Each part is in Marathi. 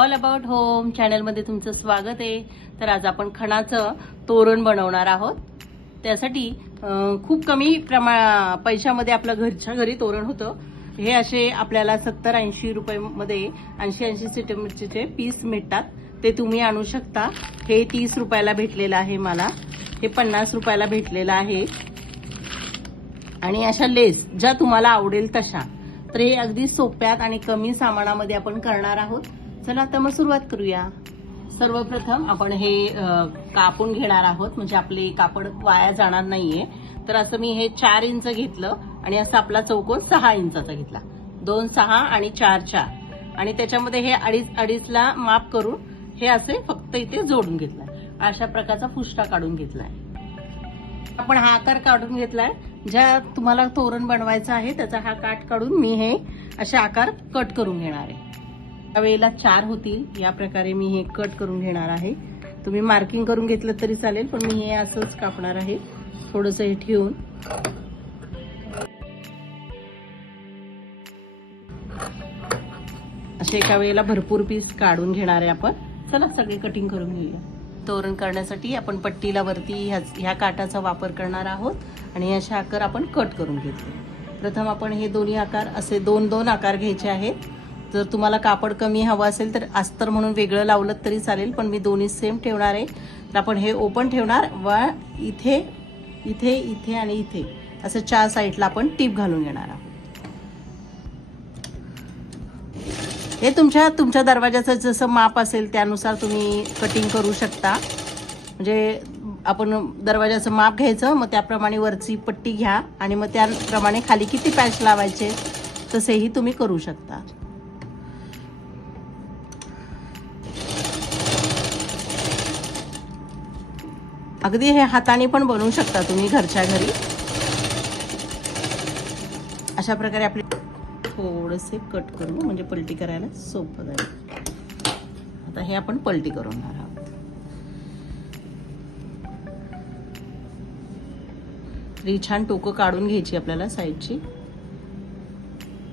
ऑल अबाउट होम चॅनलमध्ये तुमचं स्वागत आहे। तर आज आपण खणाचं तोरण बनवणार आहोत। त्यासाठी खूप कमी पैशामध्ये आपल्या घरच्या घरी तोरण होतं। हे असे आपल्याला 70-80 रुपयामध्ये 80 सेंटीमीटरचे पीस मिळतात, ते तुम्ही आणू शकता। हे 30 रुपयाला भेटलेलं आहे मला, हे 50 रुपयाला भेटलेलं आहे। आणि अशा लेस ज्या तुम्हाला आवडेल तशा, तर हे अगदी सोप्यात आणि कमी सामानामध्ये आपण करणार आहोत। चला आता मग सुरुवात करूया। सर्वप्रथम आपण हे कापून घेणार आहोत, म्हणजे आपले कापड वाया जाणार नाहीये। तर असं मी हे 4 इंच घेतलं आणि असं आपला चौकोन 6 इंचाचा घेतला। 2 6 आणि 4 4 आणि त्याच्यामध्ये हे 2.5 ला माप करून हे असे फक्त इथे जोडून घेतलाय। अशा प्रकारचा फुष्टा काढून घेतलाय। आपण हा आकार काढून घेतलाय। ज्या तुम्हाला तोरण बनवायचा आहे त्याचा हा काट काढून मी हे असे आकार कट करून घेणार आहे। त्यावेळेला 4 होतील या प्रकारे मी हे कट करून घेणार आहे। तुम्ही मार्किंग करून घेतलं तरी चालेल, पण मी हे असंच कापणार आहे थोडंसं हे ठेवून। असे एका वेळेला भरपूर पीस काढून घेणार आहे आपण। चला सगळे कटिंग करून घेऊया। तोरण करण्यासाठी आपण पट्टीला वरती ह्या काटाचा वापर करणार आहोत आणि असे आकार आपण कट करून घेतले। प्रथम आपण हे दोन्ही आकार असे 2-2 आकार घ्यायचे आहेत। जर तुम्हाला कापड कमी हवं असेल तर अस्तर म्हणून वेगळं लावलं तरी चालेल, पण मी दोन्ही सेम ठेवणार आहे। तर आपण हे ओपन ठेवणार व इथे इथे इथे आणि इथे असं 4 साईडला आपण टीप घालून घेणार आहोत। हे तुमच्या दरवाजाचं जसं माप असेल त्यानुसार तुम्ही कटिंग करू शकता। म्हणजे आपण दरवाजाचं माप घ्यायचं, मग त्याप्रमाणे वरची पट्टी घ्या आणि मग त्याप्रमाणे खाली किती पॅच लावायचे तसेही तुम्ही करू शकता। अगदी हे हाताने पण बनवू शकता तुम्ही घरच्या घरी। अशा प्रकारे आपले थोडेसे कट करू, म्हणजे पलटी करायला सोपं जाईल। आता हे आपण पलटी करून घेणार आहोत। तरी छान टोकं काढून घ्यायची आपल्याला साईडची।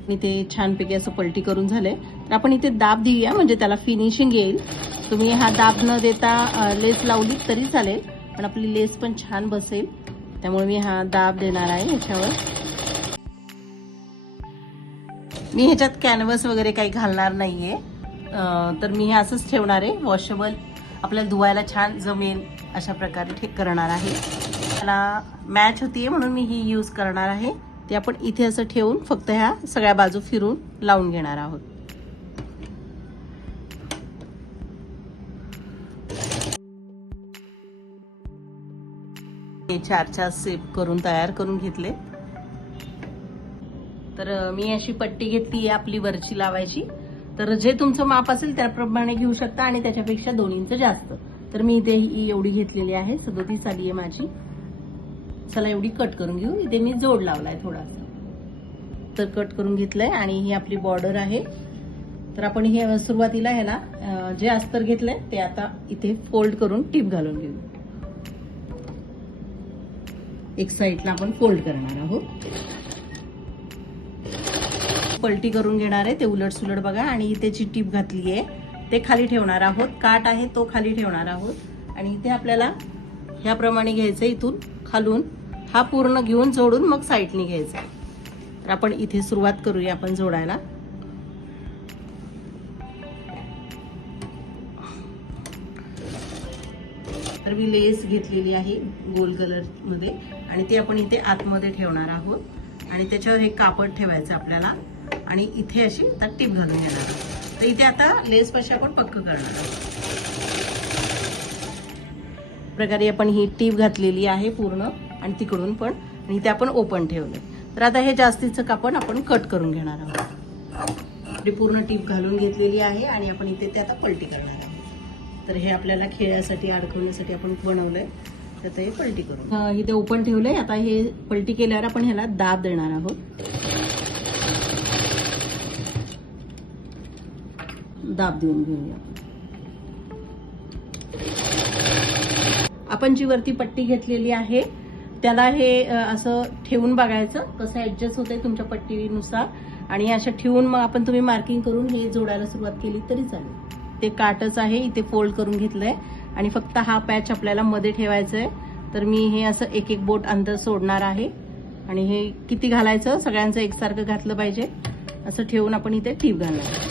मी ते छानपैकी असं पलटी करून झालंय, तर आपण इथे दाब देऊया, म्हणजे त्याला फिनिशिंग येईल। तुम्ही हा दाब न देता लेस लावली तरी चालेल, पण आपली लेस पण छान बसेल, त्यामुळे मी हा दाब देणार आहे ह्याच्यावर। मी ह्याच्यात कॅनव्हास वगैरे काही घालणार नाहीये, तर मी हे असंच ठेवणार आहे। वॉशेबल आपल्याला धुवायला छान जमेल अशा प्रकारे ठीक करणार आहे। त्याला मॅच होतीये म्हणून मी ही यूज करणार आहे। ते आपण इथे असं ठेवून फक्त ह्या सगळ्या बाजू फिरून लावून घेणार आहोत। हे 4 शेप करून तयार करून घेतले। तर मी अशी पट्टी घेतली आहे आपली वरची लावायची। तर जे तुमचं माप असेल त्याप्रमाणे घेऊ शकता आणि त्याच्यापेक्षा 2 इंच जास्त। तर मी इथे एवढी घेतलेली आहे, 37 आली आहे माझी। चला एवढी कट करून घेऊ। इथे मी जोड लावलाय थोडासा, तर कट करून घेतलंय आणि ही आपली बॉर्डर आहे। तर आपण हे सुरुवातीला ह्याला जे अस्तर घेतलंय ते आता इथे फोल्ड करून टीप घालून घेऊ। एक साईडला आपण फोल्ड करणार आहोत, पलटी करून घेणार आहे। ते उलट सुलट बघा, आणि इथे जी टीप घातली आहे ते खाली ठेवणार आहोत। काट आहे तो खाली ठेवणार आहोत आणि इथे आपल्याला ह्याप्रमाणे घ्यायचं, इथून खालून हा पूर्ण घेऊन जोडून मग साईडने घ्यायचा। तर आपण इथे सुरुवात करूया आपण जोडायला। तर मी लेस घेतलेली आहे गोल कलर मध्ये आणि ती आपण इथे आतमध्ये ठेवणार आहोत आणि त्याच्यावर हे कापड ठेवायचं आपल्याला आणि इथे अशी आता टीप घालून घेणार आहोत। तर इथे आता लेस पाशी आपण पक्क करणार आहोत। प्रकारे आपण ही टीप घातलेली आहे पूर्ण आणि तिकडून पण, आणि इथे आपण ओपन ठेवलंय। तर आता हे जास्तीचं कापड आपण कट करून घेणार आहोत। आपली पूर्ण टीप घालून घेतलेली आहे आणि आपण इथे ते आता पलटी करणार आहोत। तर हे आपल्याला खेळासाठी अडकवण्यासाठी आपण बनवलंय, तर हे पलटी करून इथे ओपन ठेवलंय। आता हे पलटी केल्यावर आपण ह्याला दाब देणार आहोत। दाब देऊन घेऊया। आपण जी वरती पट्टी घेतलेली आहे त्याला हे असं ठेवून बघायचं कसं ऍडजस्ट होतंय तुमच्या पट्टीनुसार, आणि अशा ठेवून मग आपण तुम्ही मार्किंग करून हे जोडायला सुरुवात केली तरी चालेल। ते काटच आहे इथे फोल्ड करून घेतलंय आणि फक्त हा पॅच आपल्याला मध्ये ठेवायचा आहे. तर मी हे असं एक एक बोट अंतर सोडणार आहे आणि हे किती घालायचं सगळ्यांचं एकसारखं घातलं पाहिजे असं ठेवून आपण इथे टीप घालणार.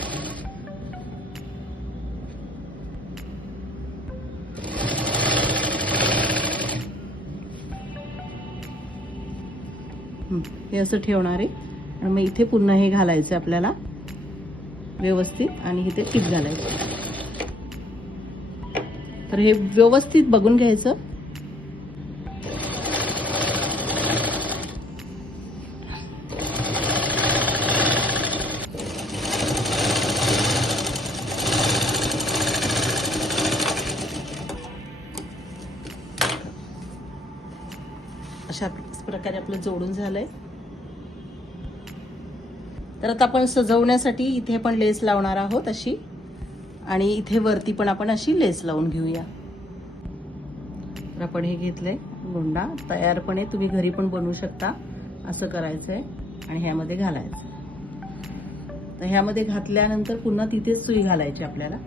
हे असं ठेवणार आहे आणि मग इथे पुन्हा हे घालायचं आपल्याला व्यवस्थित आणि इथे टीप घालायचं. तर हे व्यवस्थित बघून घ्यायचं. अशा प्रकारे आपलं जोडून झालंय. तर आता आपण सजवण्यासाठी इथे आपण लेस लावणार आहोत अशी आणि इथे वरती पण आपण अशी लेस लावून घेऊया. तर आपण हे घेतलंय गोंडा तयारपणे तुम्ही घरी पण बनवू शकता. असं करायचंय आणि ह्यामध्ये घालायचं. तर ह्यामध्ये घातल्यानंतर पुन्हा तिथेच सुई घालायची आपल्याला.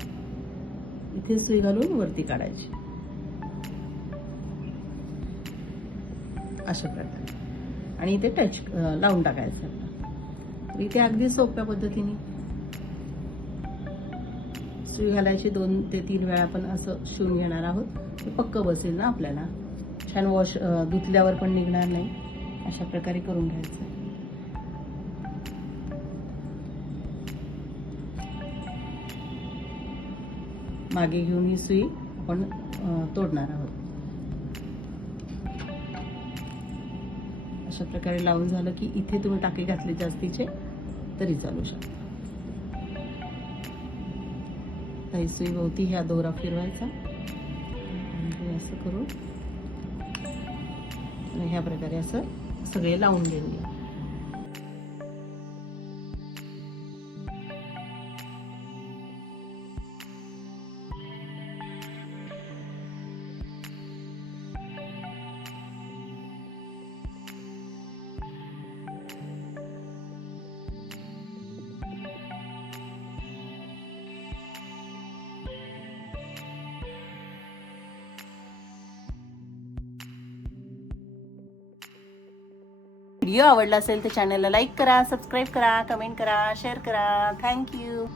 इथे सुई घालून वरती काढायची अशा प्रकारे आणि इथे टच लावून टाकायचं. इथे अगदी सोप्या पद्धतीने सुई घालायची 2 ते 3 वेळा आपण असं शिवून घेणार आहोत. ते पक्क बसेल ना आपल्याला. छान वॉश धुतल्यावर पण निघणार नाही. अशा प्रकारे करून घ्यायचं. मागे घेऊन ही सुई आपण तोडणार आहोत. अशा प्रकारे लावून झालं की इथे तुम्ही टाके घातले जास्तीचे तरी चालू शकता. काही सुई भोवती ह्या दोरा फिरवायचा आणि असं करून आणि ह्या प्रकारे असं सगळे लावून घेऊया. व्हिडिओ आवडला असेल तर चॅनलला लाईक करा, सबस्क्राईब करा, कमेंट करा, शेअर करा. थँक्यू.